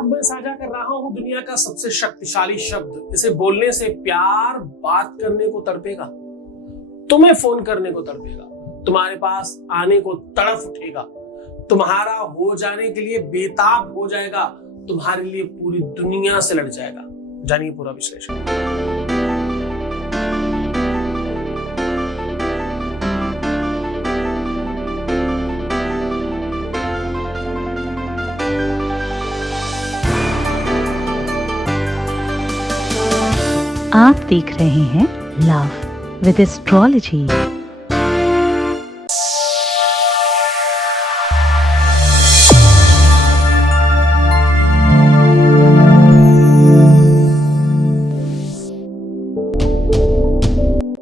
आज मैं साझा कर रहा हूं दुनिया का सबसे शक्तिशाली शब्द। इसे बोलने से प्यार बात करने को तड़पेगा, तुम्हें फोन करने को तड़पेगा, तुम्हारे पास आने को तड़फ उठेगा, तुम्हारा हो जाने के लिए बेताब हो जाएगा, तुम्हारे लिए पूरी दुनिया से लड़ जाएगा। जानिए पूरा विश्लेषण। आप देख रहे हैं लव विद एस्ट्रोलॉजी।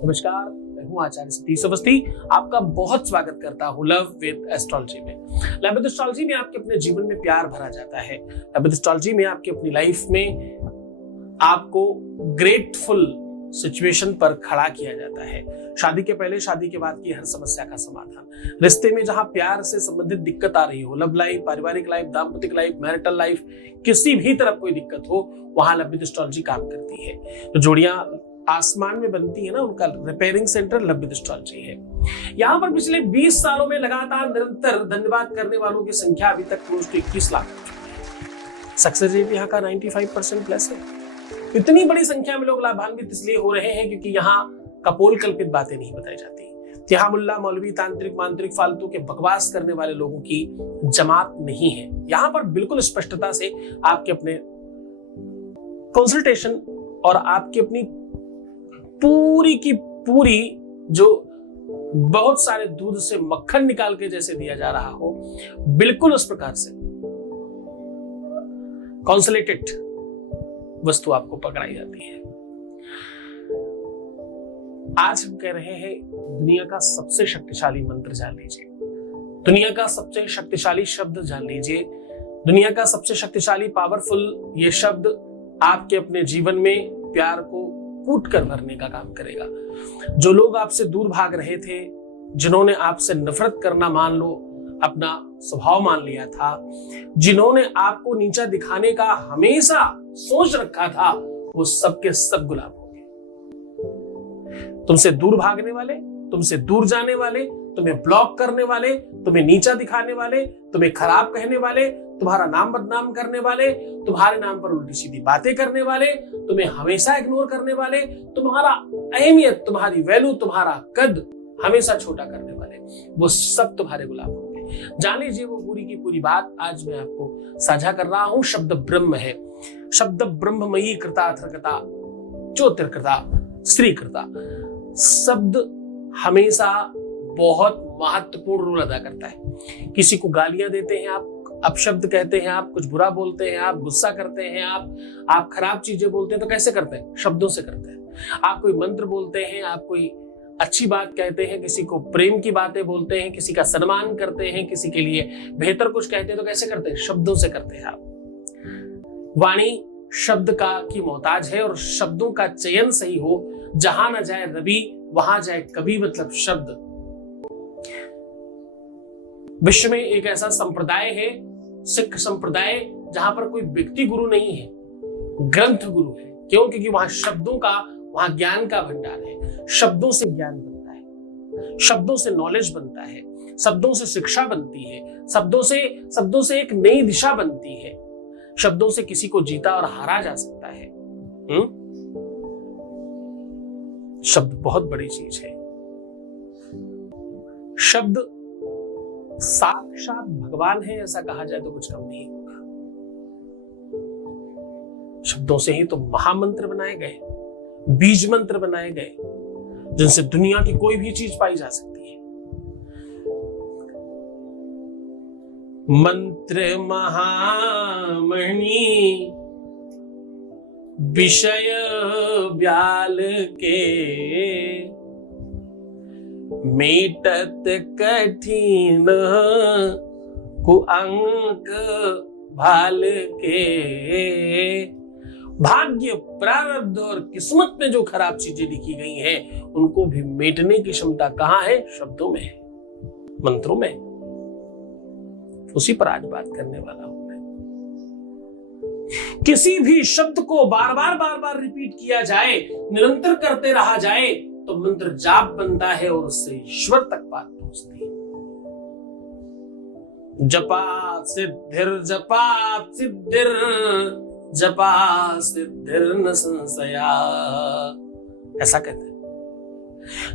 नमस्कार, मैं हूं आचार्य सतीश अवस्थी। आपका बहुत स्वागत करता हूं लव विद एस्ट्रोलॉजी में। लव विद एस्ट्रोलॉजी में आपके अपने जीवन में प्यार भरा जाता है। लव विद एस्ट्रोलॉजी में आपकी अपनी लाइफ में आपको ग्रेटफुल सिचुएशन पर खड़ा किया जाता है। शादी के पहले, शादी के बाद की हर समस्या का समाधान, रिश्ते में जहां प्यार से संबंधित दिक्कत आ रही हो, लव लाइफ, पारिवारिक लाइफ, दाम्पत्य लाइफ, मैरिटल लाइफ, किसी भी तरफ कोई दिक्कत हो, वहां लव विद एस्ट्रोलॉजी काम करती है। तो जोड़ियां आसमान में बनती है ना, उनका repairing centre love with astrology है। यहाँ पर पिछले 20 सालों में लगातार निरंतर धन्यवाद करने वालों की संख्या अभी तक क्लोज टू 21 लाख हो चुकी है। सक्सेस रेट यहाँ का 95% प्लस है। इतनी बड़ी संख्या में लोग लाभान्वित इसलिए हो रहे हैं क्योंकि यहाँ कपोल कल्पित बातें नहीं बताई जाती। यहाँ मुल्ला, मौलवी, तांत्रिक, मांत्रिक, फालतू के बकवास करने वाले लोगों की जमात नहीं है। यहाँ पर बिल्कुल स्पष्टता से आपके अपने कंसल्टेशन और आपकी अपनी पूरी की पूरी, जो बहुत सारे दूध से मक्खन निकाल के जैसे दिया जा रहा हो, बिल्कुल उस प्रकार से कॉन्सुलेटेड वस्तु आपको पकड़ाई जाती है। आज हम कह रहे हैं दुनिया का सबसे शक्तिशाली मंत्र जान लीजिए, दुनिया का सबसे शक्तिशाली शब्द जान लीजिए, दुनिया का सबसे शक्तिशाली पावरफुल ये शब्द आपके अपने जीवन में प्यार को कूट कर भरने का काम करेगा। जो लोग आपसे दूर भाग रहे थे, जिन्होंने आपसे नफरत करना मान लो अपना स्वभाव मान लिया था, जिन्होंने आपको नीचा दिखाने का हमेशा सोच रखा था, वो सब के सब गुलाम हो गए। तुमसे दूर भागने वाले, तुमसे दूर जाने वाले, तुम्हें ब्लॉक करने वाले, तुम्हें नीचा दिखाने वाले, तुम्हें खराब कहने वाले, तुम्हारा नाम बदनाम करने वाले, तुम्हारे नाम पर उल्टी सीधी बातें करने वाले, तुम्हें हमेशा इग्नोर करने वाले, तुम्हारा अहमियत, तुम्हारी वैल्यू, तुम्हारा कद हमेशा छोटा करने वाले, वो सब तुम्हारे गुलाम होंगे। जान लीजिए वो पूरी की पूरी बात आज मैं आपको साझा कर रहा हूं। शब्द ब्रह्म है। शब्द ब्रह्ममयी कृता थर्कता ज्योतिर्कृता स्त्रीकृता। शब्द हमेशा बहुत महत्वपूर्ण रोल अदा करता है। किसी को गालियां देते हैं आप, अपशब्द कहते हैं आप, कुछ बुरा बोलते हैं आप, गुस्सा करते हैं आप खराब चीजें बोलते हैं तो कैसे करते हैं? शब्दों से करते हैं। आप कोई मंत्र बोलते हैं, आप कोई अच्छी बात कहते हैं, किसी को प्रेम की बातें बोलते हैं, किसी का सम्मान करते हैं, किसी के लिए बेहतर कुछ कहते हैं तो कैसे करते हैं? शब्दों से करते हैं आप। वाणी शब्द का की मोहताज है और शब्दों का चयन सही हो, जहां न जाए रवि वहां जाए कवि, मतलब शब्द। विश्व में एक ऐसा संप्रदाय है, सिख संप्रदाय, जहां पर कोई व्यक्ति गुरु नहीं है, ग्रंथ गुरु है। क्यों? क्योंकि वहां शब्दों का, वहां ज्ञान का भंडार है। शब्दों से ज्ञान बनता है, शब्दों से नॉलेज बनता है, शब्दों से शिक्षा बनती है, शब्दों से एक नई दिशा बनती है। शब्दों से किसी को जीता और हारा जा सकता है। शब्द बहुत बड़ी चीज है। शब्द साक्षात भगवान है, ऐसा कहा जाए तो कुछ कम नहीं होगा। शब्दों से ही तो महामंत्र बनाए गए, बीज मंत्र बनाए गए, जिनसे दुनिया की कोई भी चीज पाई जा सकती है। मंत्र महामणि विषय ब्याल के, मेटत कठिन कुअंक भाल के। भाग्य, प्रारब्ध और किस्मत में जो खराब चीजें लिखी गई हैं, उनको भी मेटने की क्षमता कहां है? शब्दों में है, मंत्रों में। उसी पर आज बात करने वाला हूं मैं। किसी भी शब्द को बार बार रिपीट किया जाए, निरंतर करते रहा जाए तो मंत्र जाप बनता है और उससे ईश्वर तक बात पहुंचती है। जपा सिद्धिर जपा सिद्धिर न संशया, ऐसा कहते हैं।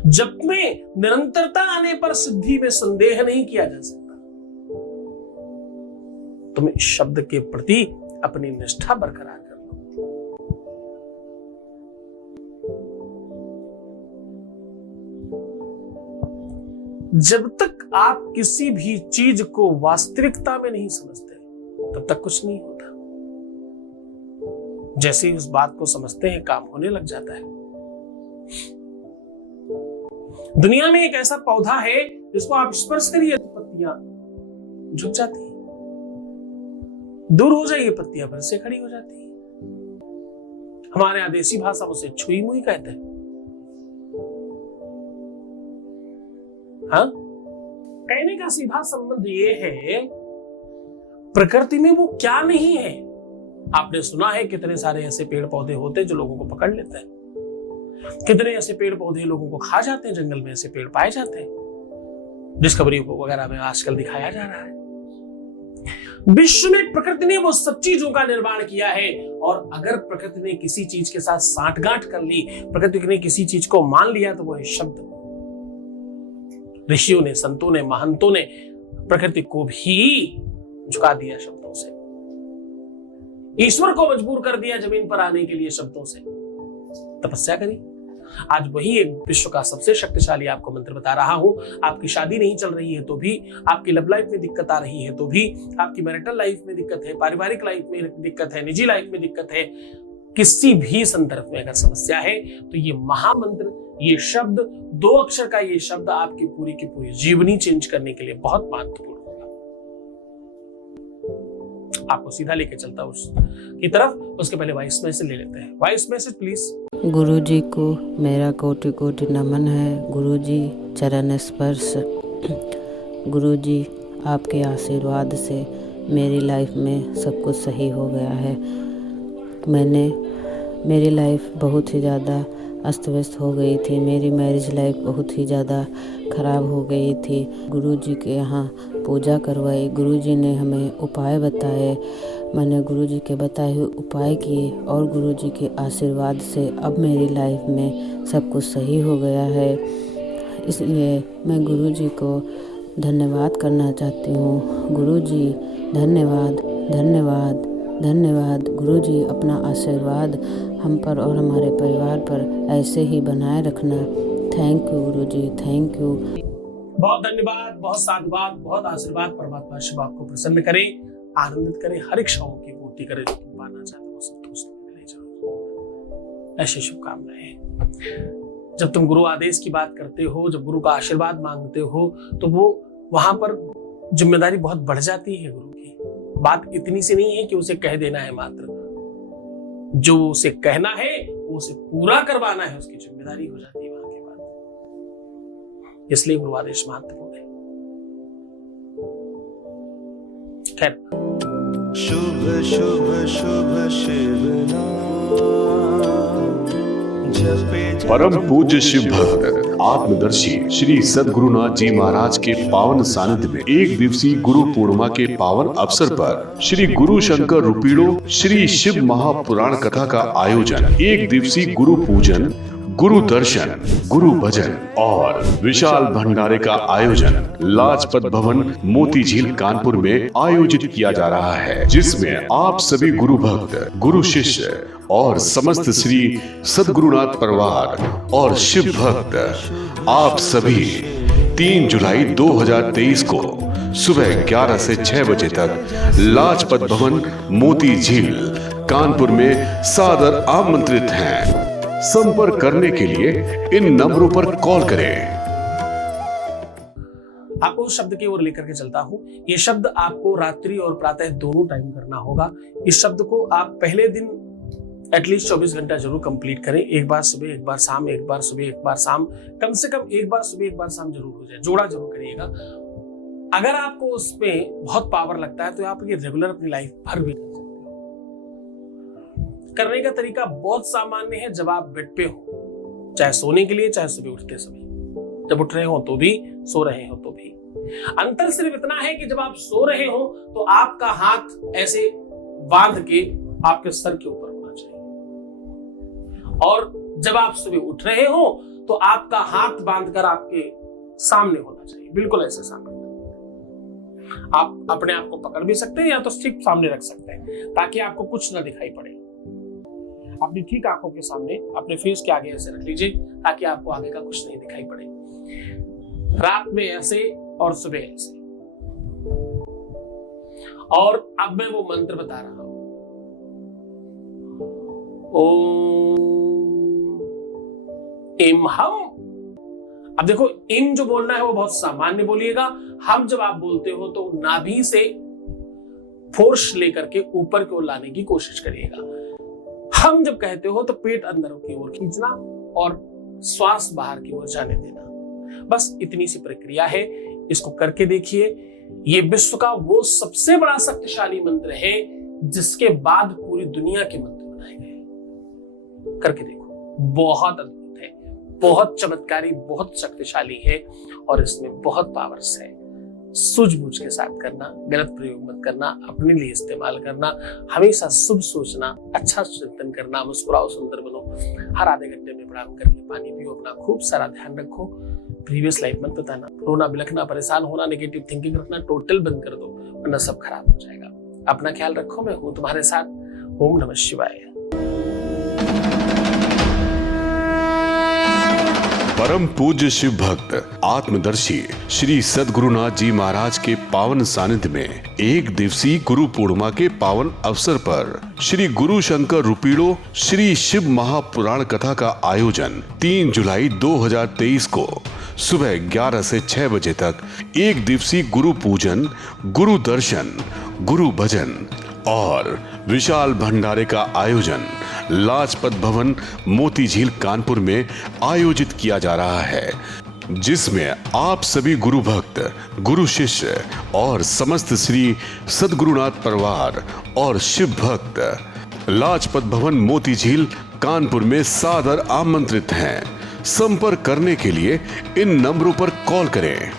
जप में निरंतरता आने पर सिद्धि में संदेह नहीं किया जा सकता। तुम इस शब्द के प्रति अपनी निष्ठा बरकरार कर लो। जब तक आप किसी भी चीज को वास्तविकता में नहीं समझते तब तक कुछ नहीं होता। जैसे ही उस बात को समझते हैं काम होने लग जाता है। दुनिया में एक ऐसा पौधा है जिसको आप स्पर्श करिए तो पत्तियां झुक जाती हैं, दूर हो जाइए पत्तियां फिर से खड़ी हो जाती है। हमारे यहां देसी भाषा उसे छुई मुई कहते हैं। हाँ, कहने का सीधा संबंध ये है, प्रकृति में वो क्या नहीं है। आपने सुना है कितने सारे ऐसे पेड़ पौधे होते हैं जो लोगों को पकड़ लेते हैं, कितने ऐसे पेड़ पौधे लोगों को खा जाते हैं। जंगल में ऐसे पेड़ पाए जाते हैं, डिस्कवरी वगैरह में आजकल दिखाया जा रहा है। विश्व में प्रकृति ने वो सब चीजों का निर्माण किया है, और अगर प्रकृति ने किसी चीज के साथ सांठगांठ कर ली, प्रकृति ने किसी चीज को मान लिया, तो वो है शब्द। ऋषियों ने, संतों ने, महंतों ने प्रकृति को भी झुका दिया शब्दों से। ईश्वर को मजबूर कर दिया जमीन पर आने के लिए शब्दों से। तपस्या करी। आज वही एक विश्व का सबसे शक्तिशाली आपको मंत्र बता रहा हूं। आपकी शादी नहीं चल रही है तो भी, आपकी लव लाइफ में दिक्कत आ रही है तो भी, आपकी मैरिटल लाइफ में दिक्कत है, पारिवारिक लाइफ में दिक्कत है, निजी लाइफ में दिक्कत है, किसी भी संदर्भ में अगर समस्या है तो ये महामंत्र, ये शब्द, 2 अक्षर का ये शब्द आपकी पूरी की पूरी जीवनी चेंज करने के लिए बहुत महत्वपूर्ण होगा। आपको सीधा लेके चलता उस की तरफ। उसके पहले वॉइस मैसेज ले लेते हैं। Voice message please. गुरुजी को मेरा कोटि कोटि नमन है। गुरुजी चरण स्पर्श। गुरुजी आपके आशीर्वाद से मेरी लाइफ में सब कुछ सही हो गया है। मेरी लाइफ बहुत ही ज़्यादा अस्त व्यस्त हो गई थी। मेरी मैरिज लाइफ बहुत ही ज़्यादा ख़राब हो गई थी। गुरुजी के यहाँ पूजा करवाई। गुरुजी ने हमें उपाय बताए। मैंने गुरुजी के बताए हुए उपाय किए और गुरुजी के आशीर्वाद से अब मेरी लाइफ में सब कुछ सही हो गया है। इसलिए मैं गुरुजी को धन्यवाद करना चाहती हूँ। गुरुजी धन्यवाद, धन्यवाद, धन्यवाद। गुरुजी अपना आशीर्वाद हम पर और हमारे परिवार पर ऐसे ही बनाए रखना। Thank you Guruji, thank you. बहुत धन्यवाद, बहुत साधुवाद, बहुत आशीर्वाद। परमात्मा शिव आपको प्रसन्न करे, आनंदित करे, हर इच्छाओं की पूर्ति करे जो तुम पाना चाहते हो संतुष्ट मिले जरूर। ऐसी शुभकामनाएं। जब तुम गुरु आदेश की बात करते हो, जब गुरु का आशीर्वाद मांगते हो, तो वो वहां पर जिम्मेदारी बहुत बढ़ जाती है। गुरु की बात इतनी सी नहीं है कि उसे कह देना है मात्र, जो उसे कहना है वो उसे पूरा करवाना है, उसकी जिम्मेदारी हो जाती है वहां के बाद। इसलिए गुरु आदेश महत्वपूर्ण है। खैर, शुभ शुभ शुभ शिव परम पूज्य शिव भक्त आत्मदर्शी श्री सद्गुरुनाथ जी महाराज के पावन सानिध्य में 1 दिवसीय गुरु पूर्णिमा के पावन अवसर पर श्री गुरु शंकर रूपीड़ो श्री शिव महापुराण कथा का आयोजन, 1 दिवसीय गुरु पूजन, गुरु दर्शन, गुरु भजन और विशाल भंडारे का आयोजन लाजपत भवन मोती झील कानपुर में आयोजित किया जा रहा है, जिसमें आप सभी गुरु भक्त, गुरु शिष्य और समस्त श्री सद्गुरुनाथ परिवार और शिव भक्त आप सभी 3 जुलाई 2023 को सुबह 11 से 6 बजे तक लाजपत भवन मोती झील कानपुर में सादर आमंत्रित हैं। संपर्क करने के लिए इन नंबरों पर कॉल करें। आपको उस शब्द की ओर लेकर के चलता हूं। ये शब्द आपको रात्रि और प्रातः दोनों टाइम करना होगा। इस शब्द को आप पहले दिन एटलीस्ट 24 घंटा जरूर कंप्लीट करें। एक बार सुबह, एक बार शाम, एक बार सुबह, एक बार शाम, कम से कम एक बार सुबह, एक बार शाम जरूर हो जाए। जोड़ा जरूर करिएगा। अगर आपको उसमें बहुत पावर लगता है तो आप ये रेगुलर अपनी लाइफ भर भी कर सकते हो। करने का तरीका बहुत सामान्य है। जब आप बेड पे हो, चाहे सोने के लिए, चाहे सुबह उठते समय, जब उठ रहे हो तो भी, सो रहे हो तो भी। अंतर सिर्फ इतना है कि जब आप सो रहे हो तो आपका हाथ ऐसे बांध के आपके सर के ऊपर होना चाहिए, और जब आप सुबह उठ रहे हो तो आपका हाथ बांधकर आपके सामने होना चाहिए, बिल्कुल ऐसे सामने। आप अपने आप को पकड़ भी सकते हैं या तो ठीक सामने रख सकते हैं, ताकि आपको कुछ ना दिखाई पड़े। अपनी ठीक आंखों के सामने अपने फेस के आगे ऐसे रख लीजिए, ताकि आपको आगे का कुछ नहीं दिखाई पड़े। रात में ऐसे और सुबह ऐसे। और अब मैं वो मंत्र बता रहा हूं। ओम इम हम। अब देखो, इम जो बोलना है वो बहुत सामान्य बोलिएगा। हम जब आप बोलते हो तो नाभि से फोर्स लेकर के ऊपर की ओर लाने की कोशिश करिएगा। हम जब कहते हो तो पेट अंदर की ओर खींचना और श्वास बाहर की ओर जाने देना, बस इतनी सी प्रक्रिया है। इसको करके देखिए। ये विश्व का वो सबसे बड़ा शक्तिशाली मंत्र है जिसके बाद पूरी दुनिया के मंत्र बनाए गए। करके देखो, बहुत अद्भुत है, बहुत चमत्कारी, बहुत शक्तिशाली है और इसमें बहुत पावर्स है। सूझबूझ के साथ करना, गलत प्रयोग मत करना, अपने लिए इस्तेमाल करना, हमेशा शुभ सोचना, अच्छा चिंतन करना, मुस्कुराओ, सुंदर बनो, हर आधे घंटे में प्रणाम करके पानी पियो, अपना खूब सारा ध्यान रखो, प्रीवियस लाइफ मत बताना, रोना बिलखना, परेशान होना, नेगेटिव थिंकिंग रखना टोटल बंद कर दो, वरना सब खराब हो जाएगा। अपना ख्याल रखो, मैं हूं तुम्हारे साथ। ओम नमः शिवाय। परम पूज्य शिव भक्त आत्मदर्शी श्री सद्गुरुनाथ जी महाराज के पावन सानिध्य में एक दिवसीय गुरु पूर्णिमा के पावन अवसर पर श्री गुरु शंकर रुपीड़ो श्री शिव महापुराण कथा का आयोजन 3 जुलाई 2023 को सुबह 11 से 6 बजे तक एक दिवसीय गुरु पूजन, गुरु दर्शन, गुरु भजन और विशाल भंडारे का आयोजन लाजपत भवन मोती झील कानपुर में आयोजित किया जा रहा है, जिसमें आप सभी गुरु भक्त, गुरु शिष्य और समस्त श्री सद्गुरुनाथ परिवार और शिव भक्त लाजपत भवन मोती झील कानपुर में सादर आमंत्रित हैं। संपर्क करने के लिए इन नंबरों पर कॉल करें।